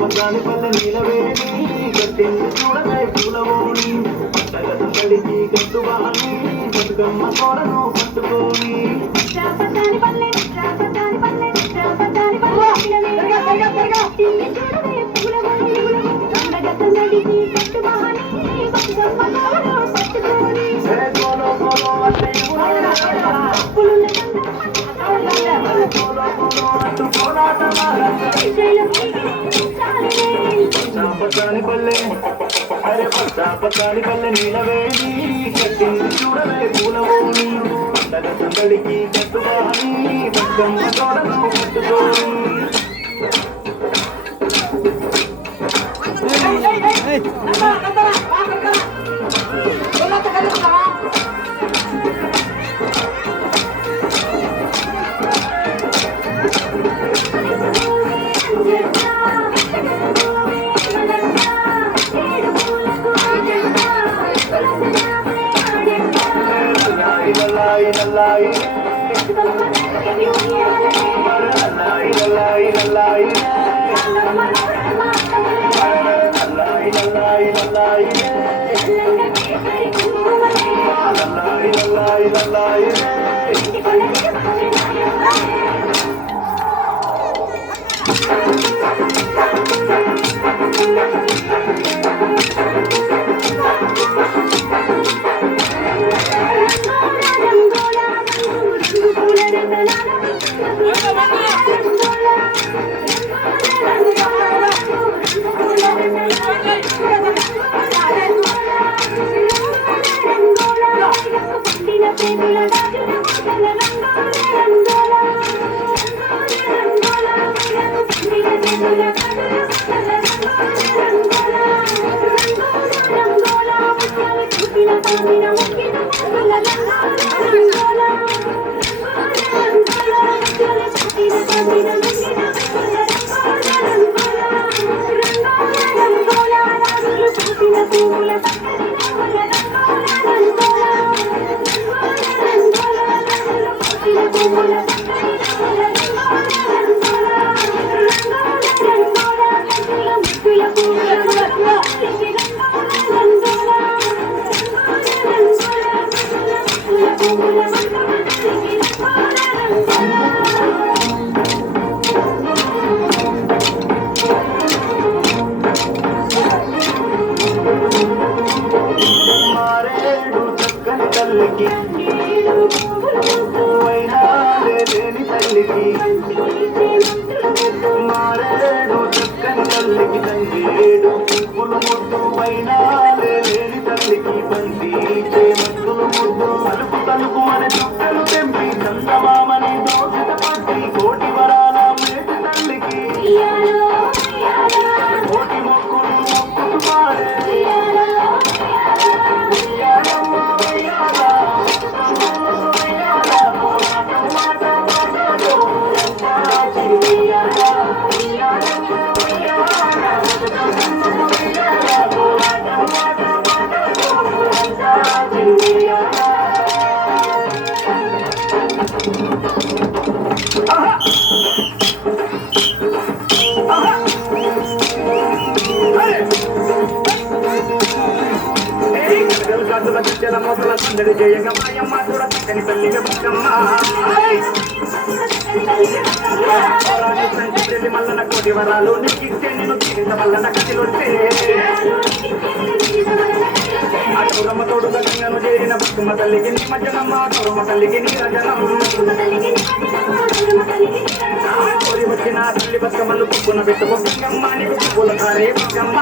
పదాని పల్ల నీలవేణి గట్టింది చూడవే పూలవోని పట్టగడికి గట్టువాని బతుకమ్మ కోడను పట్టుకోని పచ్చాపచ్చాని పల్లె అరే పచ్చాపచ్చాని పల్లె నీలవేణి కట్టింది చూడవే పూలవోని పండగ సందడికి కట్టువాని బతుకమ్మ కోడను పట్టుకోని మారేడు చక్కని తల్లికి తంగేడు పువ్వులు ముద్దు పైన లేని తల్లికి బంతి చేమంతులు ముద్దు తలుపు తలుపు అని చుక్కలు తెంపి చందమామని దోషిత పట్టి కోటి వరాల మేటి తల్లికి కోటి మొక్కులు మొక్కుతూ మారే మొదల సందడి జయంగా మాయమ్మ చూడ చక్కని తల్లిగా బతుకమ్మ మల్లన కోటి వరాలు నీకిస్తే నేను తీరింత మల్లన కథలొస్తే అటురమ్మ తోడుగా గంగను చేరిన బతుకమ్మ తల్లికి నిమజ్జనమ్మ తోరమ్మ తల్లికి నీరజనం కోరి వచ్చిన తల్లి బతుకమ్మలు పుక్కున పెట్టుకో బతుకమ్మ నీకు పువ్వుల కారే బతుకమ్మ